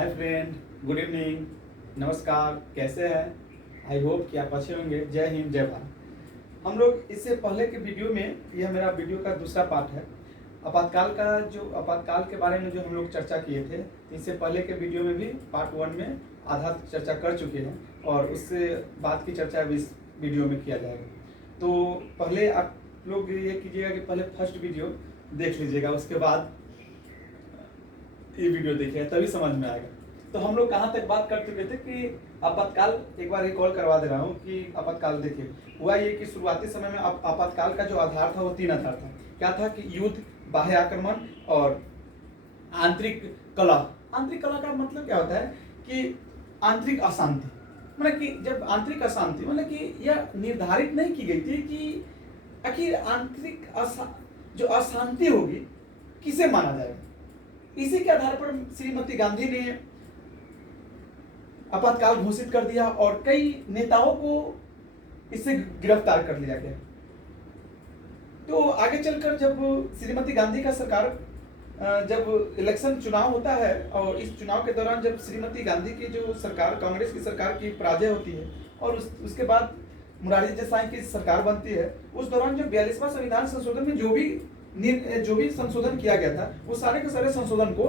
Hi friend, good evening, नमस्कार। कैसे हैं? आई होप कि आप अच्छे होंगे। जय हिंद, जय भारत। हम लोग इससे पहले के वीडियो में, यह मेरा वीडियो का दूसरा पार्ट है, आपातकाल के बारे में जो हम लोग चर्चा किए थे। इससे पहले के वीडियो में भी पार्ट 1 में आधा चर्चा कर चुके हैं और उससे बाद की चर्चा अब इस वीडियो में किया जाएगा। तो पहले आप लोग ये कीजिएगा कि पहले फर्स्ट वीडियो देख लीजिएगा, उसके बाद ये वीडियो देखिए, तभी समझ में आएगा। तो हम लोग कहाँ तक बात कर चुके थे कि आपातकाल, एक बार रिकॉल करवा दे रहा हूँ कि आपातकाल देखिए, हुआ ये कि शुरुआती समय में आपातकाल का जो आधार था वो 3 आधार था। क्या था कि युद्ध, बाह्य आक्रमण और आंतरिक कलह। आंतरिक कलह का मतलब क्या होता है कि आंतरिक अशांति, मतलब कि जब आंतरिक अशांति, मतलब कि यह निर्धारित नहीं की गई थी कि आखिर आंतरिक जो अशांति होगी किसे माना जाएगा। इसी के आधार पर श्रीमती गांधी ने आपातकाल घोषित कर दिया और कई नेताओं को इससे गिरफ्तार कर लिया गया। तो आगे चलकर जब श्रीमती गांधी का सरकार, जब इलेक्शन चुनाव होता है और इस चुनाव के दौरान जब श्रीमती गांधी की जो सरकार, कांग्रेस की सरकार की पराजय होती है और उसके बाद मोरारजी देसाई की सरकार बनती है, उस दौरान जो 42वां संविधान संशोधन में जो भी संशोधन किया गया था, वो सारे के सारे संशोधन को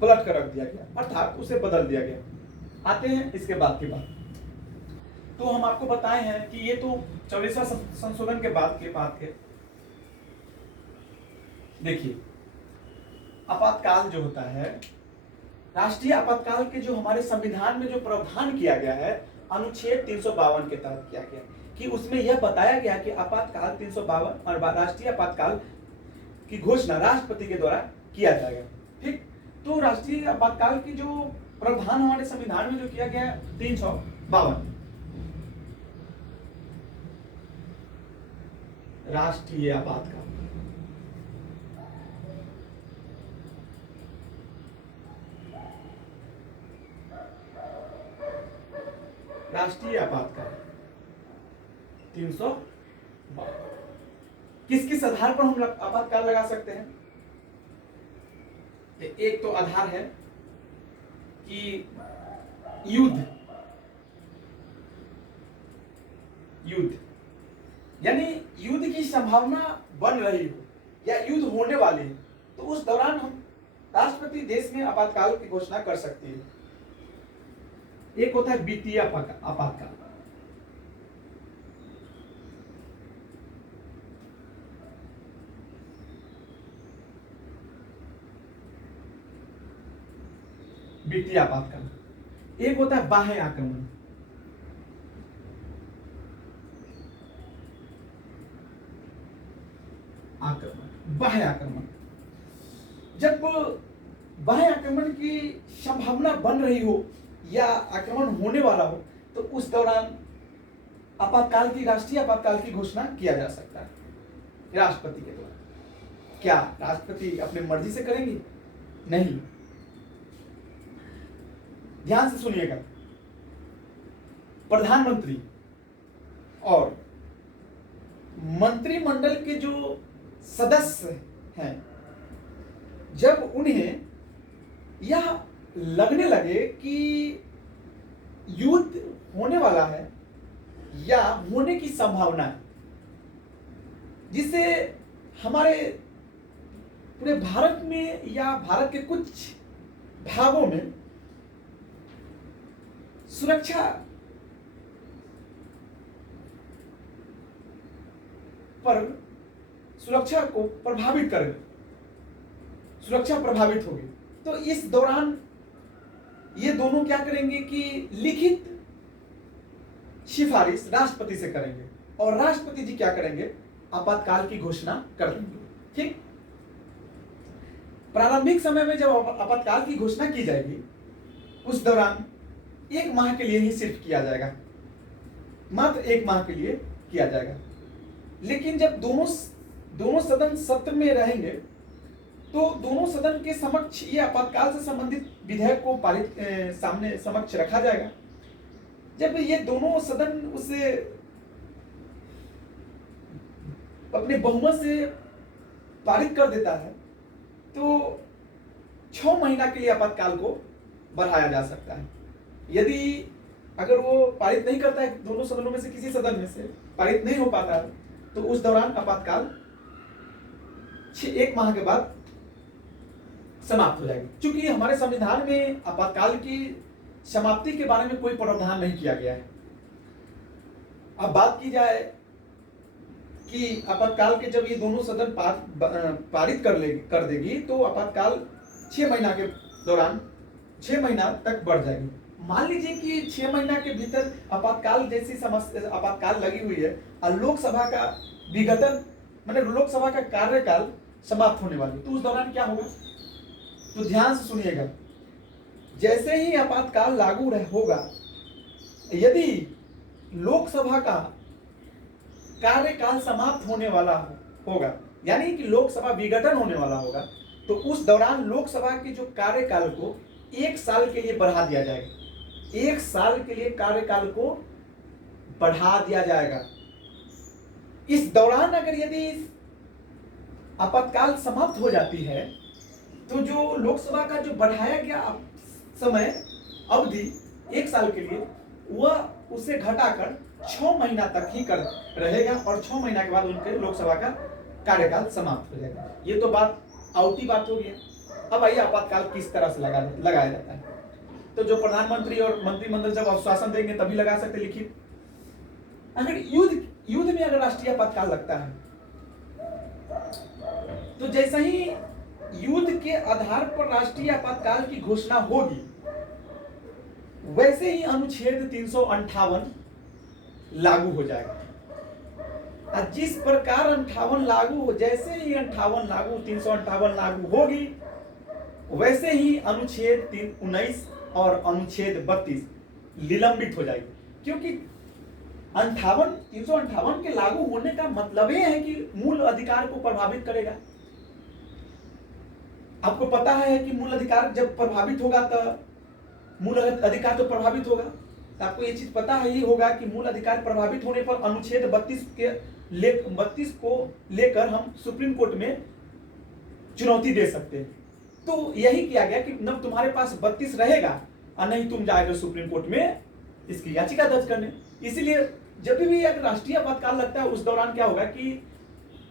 पलट कर रख दिया गया, अर्थात उसे बदल दिया गया। आते हैं इसके बाद की बात। तो हम आपको बताए हैं कि ये तो 44वां संशोधन के बाद के बात है। देखिए, आपातकाल जो होता है, राष्ट्रीय आपातकाल के जो हमारे संविधान में जो प्रावधान किया गया है, अनुच्छेद 352 के तहत किया गया कि उसमें यह बताया गया कि आपातकाल 352 और राष्ट्रीय आपातकाल की घोषणा राष्ट्रपति के द्वारा किया जाएगा। ठीक, तो राष्ट्रीय आपातकाल की जो प्रावधान हमारे संविधान में जो किया गया है 352, राष्ट्रीय आपातकाल। राष्ट्रीय आपातकाल 352 किस किस आधार पर हम आपातकाल लगा सकते हैं? एक तो आधार है कि युद्ध यानी युद्ध की संभावना बन रही हो या युद्ध होने वाली है, तो उस दौरान हम राष्ट्रपति देश में आपातकाल की घोषणा कर सकती है। एक होता है वित्तीय आपातकाल। वित्तीय आपातकाल। एक होता है बाह्य आक्रमण। बाह्य आक्रमण, जब बाह्य आक्रमण की संभावना बन रही हो या आक्रमण होने वाला हो, तो उस दौरान आपातकाल की, राष्ट्रीय आपातकाल की घोषणा किया जा सकता है राष्ट्रपति के द्वारा। क्या राष्ट्रपति अपनी मर्जी से करेंगे? नहीं, ध्यान से सुनिएगा। प्रधानमंत्री और मंत्रिमंडल के जो सदस्य हैं, जब उन्हें यह लगने लगे कि युद्ध होने वाला है या होने की संभावना है, जिससे हमारे पूरे भारत में या भारत के कुछ भागों में सुरक्षा को प्रभावित करें, सुरक्षा प्रभावित होगी, तो इस दौरान ये दोनों क्या करेंगे कि लिखित सिफारिश राष्ट्रपति से करेंगे और राष्ट्रपति जी क्या करेंगे? आपातकाल की घोषणा कर देंगे। ठीक, प्रारंभिक समय में जब आपातकाल की घोषणा की जाएगी, उस दौरान 1 माह के लिए ही सिर्फ किया जाएगा, मात्र 1 माह के लिए किया जाएगा। लेकिन जब दोनों सदन सत्र में रहेंगे, तो दोनों सदन के समक्ष ये आपातकाल से संबंधित विधेयक को समक्ष रखा जाएगा। जब ये दोनों सदन उसे अपने बहुमत से पारित कर देता है, तो 6 महीना के लिए आपातकाल को बढ़ाया जा सकता है। यदि अगर वो पारित नहीं करता है, दोनों सदनों में से किसी सदन में से पारित नहीं हो पाता है, तो उस दौरान आपातकाल 1 माह के बाद समाप्त हो जाएगी। क्योंकि हमारे संविधान में आपातकाल की समाप्ति के बारे में कोई प्रावधान नहीं किया गया है। अब बात की जाए कि आपातकाल के जब ये दोनों सदन पारित कर देगी, तो आपातकाल 6 महीना के दौरान 6 महीना तक बढ़ जाएगी। मान लीजिए कि 6 महीना के भीतर आपातकाल जैसी समस्या आपातकाल लगी हुई है और लोकसभा का विघटन, मतलब लोकसभा का कार्यकाल समाप्त होने वाली, तो उस दौरान क्या होगा? तो ध्यान से सुनिएगा। जैसे ही आपातकाल लागू होगा, यदि लोकसभा का कार्यकाल समाप्त होने वाला होगा, यानी कि लोकसभा विघटन होने वाला होगा, तो उस दौरान लोकसभा के जो कार्यकाल को 1 साल के लिए बढ़ा दिया जाएगा। 1 साल के लिए कार्यकाल को बढ़ा दिया जाएगा। इस दौरान अगर यदि आपातकाल समाप्त हो जाती है, तो जो लोकसभा का जो बढ़ाया गया समय अवधि 1 साल के लिए, वह उसे घटाकर 6 महीना तक ही कर रहेगा और 6 महीना के बाद उनके लोकसभा का कार्यकाल समाप्त हो जाएगा। ये तो बात आउटी बात हो गया। अब आइए आपातकाल किस तरह से लगाया जाता है। तो जो प्रधानमंत्री और मंत्रिमंडल जब आश्वासन देंगे तभी लगा सकते लिखित। अगर युद्ध में अगर राष्ट्रीय आपातकाल लगता है, तो जैसे ही युद्ध के आधार पर राष्ट्रीय आपातकाल की घोषणा होगी, वैसे ही अनुच्छेद 358 लागू हो जाएगा। जिस प्रकार 58 लागू हो, जैसे ही 58 लागू 358 लागू होगी, वैसे ही अनुच्छेद 19 और अनुच्छेद 32 निलंबित हो जाएगी। क्योंकि 358 के लागू होने का मतलब ये है कि मूल अधिकार को प्रभावित करेगा। आपको पता है कि मूल अधिकार जब प्रभावित होगा तो मूल अधिकार तो प्रभावित होगा। तो आपको ये चीज पता ही होगा कि मूल अधिकार प्रभावित होने पर अनुच्छेद 32 को लेकर हम सुप्रीम कोर्ट में चुनौती दे सकते हैं। तो यही किया गया कि न तुम्हारे पास 32 रहेगा और नहीं तुम जाएगा सुप्रीम कोर्ट में इसकी याचिका दर्ज करने। इसीलिए जब भी अगर राष्ट्रीय आपातकाल लगता है, उस दौरान क्या होगा कि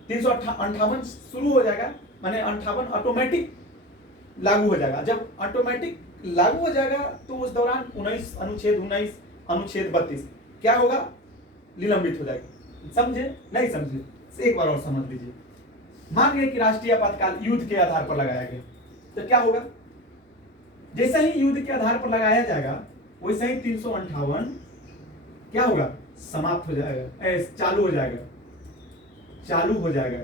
358 शुरू हो जाएगा, माने 58 ऑटोमेटिक लागू हो जाएगा। जब ऑटोमेटिक लागू हो जाएगा, तो उस दौरान अनुच्छेद 19 अनुच्छेद 32 क्या होगा? निलंबित हो जाएगा। समझे? नहीं समझे? एक बार और समझ लीजिए। मान गए कि राष्ट्रीय आपातकाल युद्ध के आधार पर लगाया गया, तो क्या होगा? जैसे ही युद्ध के आधार पर लगाया जाएगा, वैसे ही 358 क्या होगा? समाप्त हो जाएगा, चालू हो जाएगा, चालू हो जाएगा।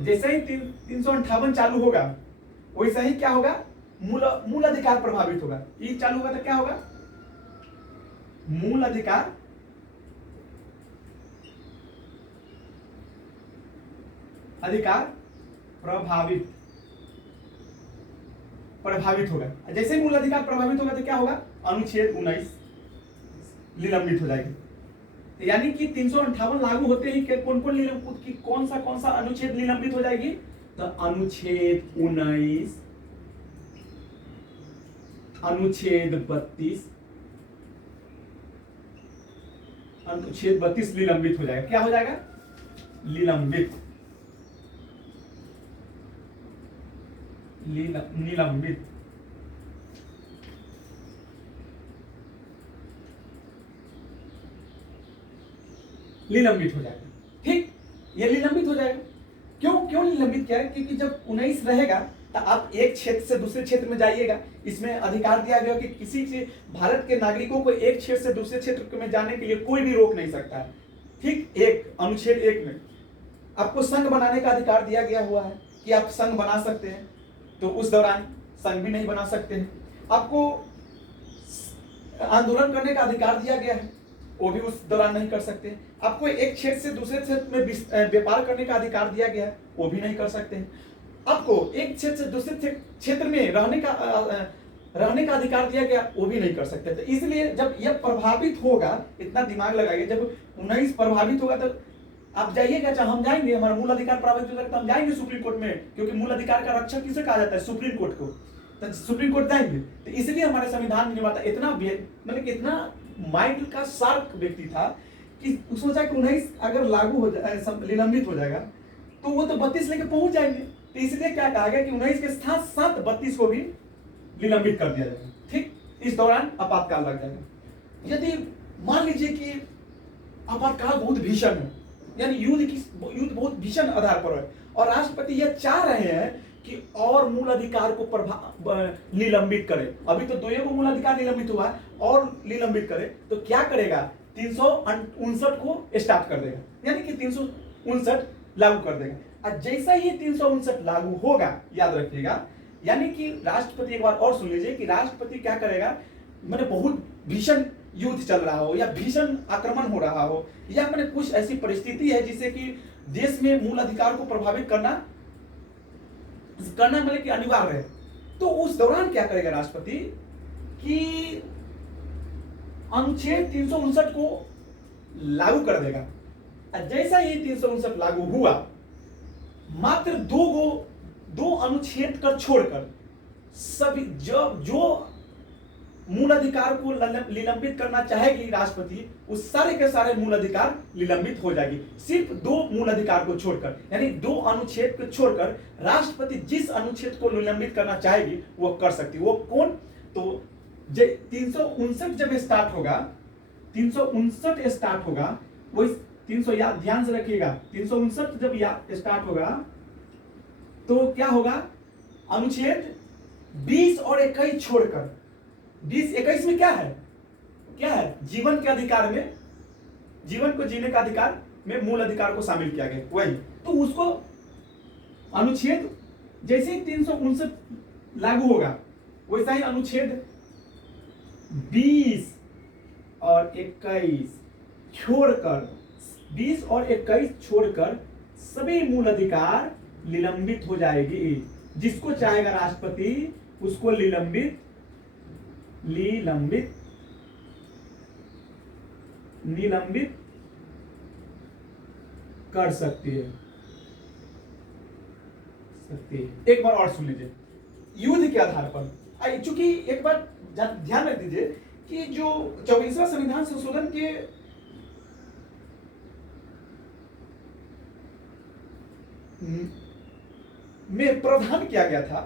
जैसे ही 358 चालू होगा, वैसे ही क्या होगा? मूल अधिकार प्रभावित होगा। ये चालू होगा तो क्या होगा? मूल अधिकार प्रभावित होगा। जैसे ही मूल अधिकार प्रभावित होगा तो क्या होगा? अनुच्छेद 19 निलंबित हो जाएगी। यानी कि 358 लागू होते ही कौन सा अनुच्छेद निलंबित हो जाएगी? तो अनुच्छेद 19, अनुच्छेद 32, अनुच्छेद 32 निलंबित हो जाएगा। क्या हो जाएगा? निलंबित निलंबित। निलंबित हो जाएगा। ठीक, ये निलंबित हो जाएगा। क्यों निलंबित किया है? क्योंकि जब 19 रहेगा तो आप एक क्षेत्र से दूसरे क्षेत्र में जाइएगा। इसमें अधिकार दिया गया कि किसी से भारत के नागरिकों को एक क्षेत्र से दूसरे क्षेत्र में जाने के लिए कोई भी रोक नहीं सकता है। ठीक, एक अनुच्छेद 1 में आपको संघ बनाने का अधिकार दिया गया हुआ है कि आप संघ बना सकते हैं, तो उस दौरान संघ भी नहीं बना सकते हैं। आपको आंदोलन करने का अधिकार दिया गया है, वो भी उस दौरान नहीं कर सकते। आपको एक क्षेत्र से दूसरे क्षेत्र में व्यापार करने का अधिकार दिया गया है, वो भी नहीं कर सकते हैं। आपको एक क्षेत्र से दूसरे क्षेत्र में रहने का अधिकार दिया गया, वो भी नहीं कर सकते। तो इसलिए जब यह प्रभावित होगा, इतना दिमाग लगाइए, जब 19 प्रभावित होगा तो आप जाइएगा, चाहे हम जाएंगे, हमारा मूल अधिकार प्रभावित हो जाएगा तो हम जाएंगे सुप्रीम कोर्ट में, क्योंकि मूल अधिकार का रक्षक किसे कहा जाता है? सुप्रीम कोर्ट को। तो सुप्रीम कोर्ट जाएंगे। तो इसलिए हमारे संविधान निर्माता इतना मतलब इतना माइंड का शार्प व्यक्ति था कि सोचा कि 19 अगर लागू हो जाए, निलंबित हो जाएगा तो वो तो 32 लेके पहुंच जाएंगे। तो इसलिए क्या कहा गया कि 19 के साथ साथ 32 को भी निलंबित कर दिया जाएगा। ठीक, इस दौरान आपातकाल लग जाएगा। यदि मान लीजिए कि आपातकाल बहुत भीषण है, यानी युद्ध बहुत भीषण आधार पर है, और राष्ट्रपति यह चाह रहे हैं कि और मूल अधिकार को निलंबित करे। अभी तो 2 मूल अधिकार निलंबित हुआ है, और निलंबित करे तो क्या करेगा? 359 को स्टार्ट कर देगा, यानी कि 359 लागू कर देगा। और जैसा ही 359 लागू होगा, याद रखिएगा, यानी कि राष्ट्रपति, एक बार और सुन लीजिए कि राष्ट्रपति क्या करेगा, मैंने बहुत भीषण युद्ध चल रहा हो या भीषण आक्रमण हो रहा हो या मैंने कुछ ऐसी परिस्थिति है जिससे कि देश में मूल अधिकार को प्रभावित करना मतलब कि अनिवार्य है, तो उस दौरान क्या करेगा राष्ट्रपति कि अनुच्छेद 359 को लागू कर देगा। जैसा ही 359 लागू हुआ, मात्र दो अनुच्छेद कर छोड़कर सभी जो मूल अधिकार को निलंबित करना चाहेगी राष्ट्रपति, उस सारे के सारे मूल अधिकार निलंबित हो जाएगी। सिर्फ 2 मूल अधिकार को छोड़कर, यानी 2 अनुच्छेद को छोड़कर राष्ट्रपति जिस अनुच्छेद को निलंबित करना चाहेगी वो कर सकती है। वो कौन? तो 359 जब स्टार्ट होगा, 359 स्टार्ट होगा, वो 300 याद ध्यान से रखिएगा, 359 जब स्टार्ट होगा तो क्या होगा? अनुच्छेद 20 और 21 छोड़कर, 20-21 में क्या है? जीवन के अधिकार में, जीवन को जीने का अधिकार में मूल अधिकार को शामिल किया गया, वही। तो उसको अनुच्छेद जैसे ही 359 लागू होगा, वैसा ही अनुच्छेद 20 और 21 छोड़कर, 20 और 21 छोड़कर सभी मूल अधिकार निलंबित हो जाएगी। जिसको चाहेगा राष्ट्रपति उसको निलंबित कर सकती है। एक बार और सुन लीजिए, युद्ध के आधार पर, चूंकि एक बार ध्यान रख दीजिए कि जो 24वां संविधान संशोधन के में प्रावधान किया गया था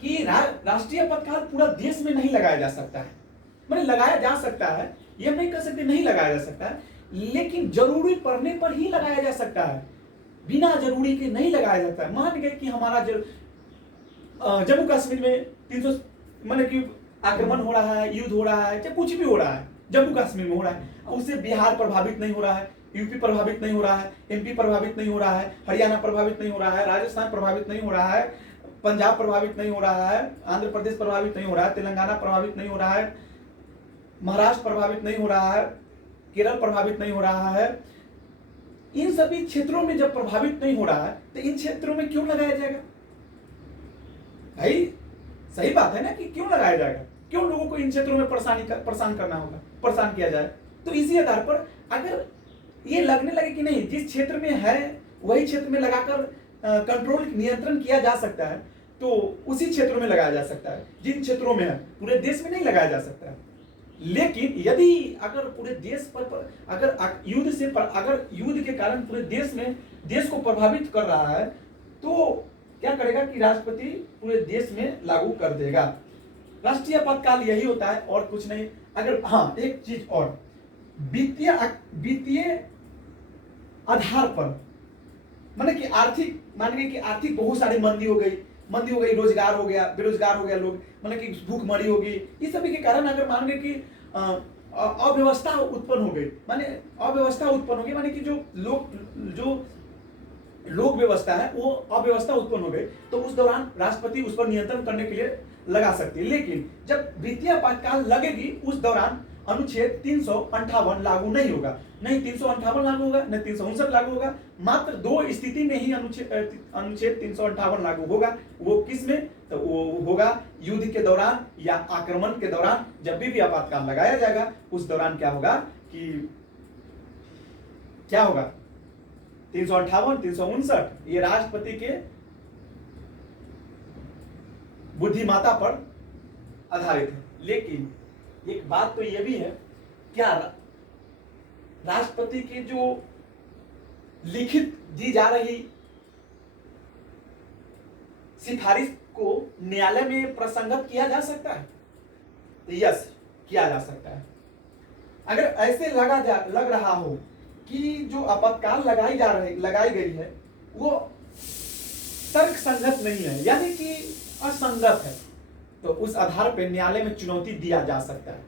कि राष्ट्रीय आपातकाल पूरा देश में नहीं लगाया जा सकता है। मतलब लगाया जा सकता है, ये हम नहीं कह सकते नहीं लगाया जा सकता है, लेकिन जरूरी पड़ने पर ही लगाया जा सकता है, बिना जरूरी के नहीं लगाया जाता है। मान गए कि हमारा जम्मू कश्मीर में 300 मतलब कि आक्रमण हो रहा है, युद्ध हो रहा है, चाहे कुछ भी हो रहा है, जम्मू कश्मीर में हो रहा है, उससे बिहार प्रभावित नहीं हो रहा है, यूपी प्रभावित नहीं हो रहा है, एमपी प्रभावित नहीं हो रहा है, हरियाणा प्रभावित नहीं हो रहा है, राजस्थान प्रभावित नहीं हो रहा है, पंजाब प्रभावित नहीं हो रहा है, आंध्र प्रदेश प्रभावित नहीं हो रहा है, तेलंगाना प्रभावित नहीं हो रहा है, महाराष्ट्र प्रभावित नहीं हो रहा है, केरल प्रभावित नहीं हो रहा है। इन सभी क्षेत्रों में जब प्रभावित नहीं हो रहा है तो इन क्षेत्रों में क्यों लगाया जाएगा? भाई सही बात है ना कि क्यों लगाया जाएगा? क्यों लोगों को इन क्षेत्रों में परेशान करना होगा, परेशान किया जाए? तो इसी आधार पर अगर ये लगने लगे कि नहीं, जिस क्षेत्र में है वही क्षेत्र में लगाकर कंट्रोल नियंत्रण किया जा सकता है, तो उसी क्षेत्रों में लगाया जा सकता है। जिन क्षेत्रों में है पूरे देश में नहीं लगाया जा सकता है। लेकिन यदि अगर पूरे देश पर अगर युद्ध के कारण पूरे देश को प्रभावित कर रहा है, तो क्या करेगा कि राष्ट्रपति पूरे देश में लागू कर देगा। राष्ट्रीय आपातकाल यही होता है और कुछ नहीं। अगर हाँ एक चीज और, वित्तीय आधार पर माने कि आर्थिक बहुत सारी मंदी हो गई, रोजगार हो गया, बेरोजगार हो गया लोग, माने कि भूखमरी होगी, इस सभी के कारण अगर मान गए कि अव्यवस्था उत्पन्न हो गई, माने कि जो लोक व्यवस्था है वो अव्यवस्था उत्पन्न हो गई, तो उस दौरान राष्ट्रपति उस पर नियंत्रण करने के लिए लगा सकती है। लेकिन जब वित्तीय आपातकाल लगेगी उस दौरान अनुच्छेद 358 लागू नहीं होगा, नहीं 358 लागू होगा, नहीं 359 लागू होगा। मात्र 2 स्थिति में ही अनुच्छेद 358 लागू होगा। वो किस में? तो वो होगा युद्ध के दौरान या आक्रमण के दौरान। जब भी आपातकाल लगाया जाएगा उस दौरान क्या होगा कि क्या होगा? 358, 359 ये राष्ट्रपति के बुद्धिमत्ता पर आधारित है। लेकिन एक बात तो ये भी है, क्या राष्ट्रपति की जो लिखित दी जा रही सिफारिश को न्यायालय में प्रसंगत किया जा सकता है? तो यस, किया जा सकता है। अगर ऐसे लग रहा हो कि जो आपातकाल लगाई गई है वो तर्क संगत नहीं है, यानी कि असंगत है, तो उस आधार पर न्यायालय में चुनौती दिया जा सकता है।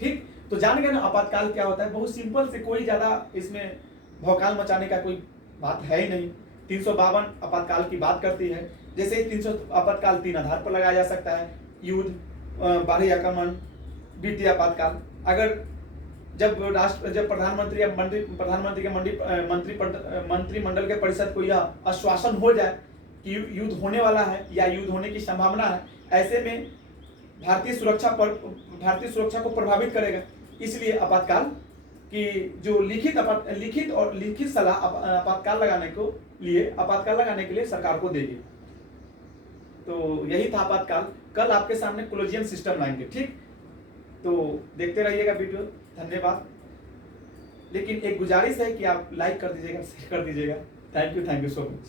ठीक, तो जान गए ना आपातकाल क्या होता है? बहुत सिंपल से, कोई ज्यादा इसमें भौकाल मचाने का कोई बात है ही नहीं। 352 आपातकाल की बात करती है। जैसे 300 आपातकाल 3 आधार पर लगाया जा सकता है: युद्ध, बाहरी आक्रमण, वित्तीय आपातकाल। अगर जब प्रधानमंत्री या प्रधानमंत्री के मंत्रिमंडल के परिषद को यह आश्वासन हो जाए कि युद्ध होने वाला है या युद्ध होने की संभावना है, ऐसे में भारतीय सुरक्षा को प्रभावित करेगा। इसलिए आपातकाल की जो लिखित सलाह आपातकाल लगाने के लिए सरकार को देगी। तो यही था आपातकाल। कल आपके सामने कोलोजियम सिस्टम लाएंगे। ठीक, तो देखते रहिएगा वीडियो। धन्यवाद। लेकिन एक गुजारिश है कि आप लाइक कर दीजिएगा, शेयर कर दीजिएगा। Thank you so much.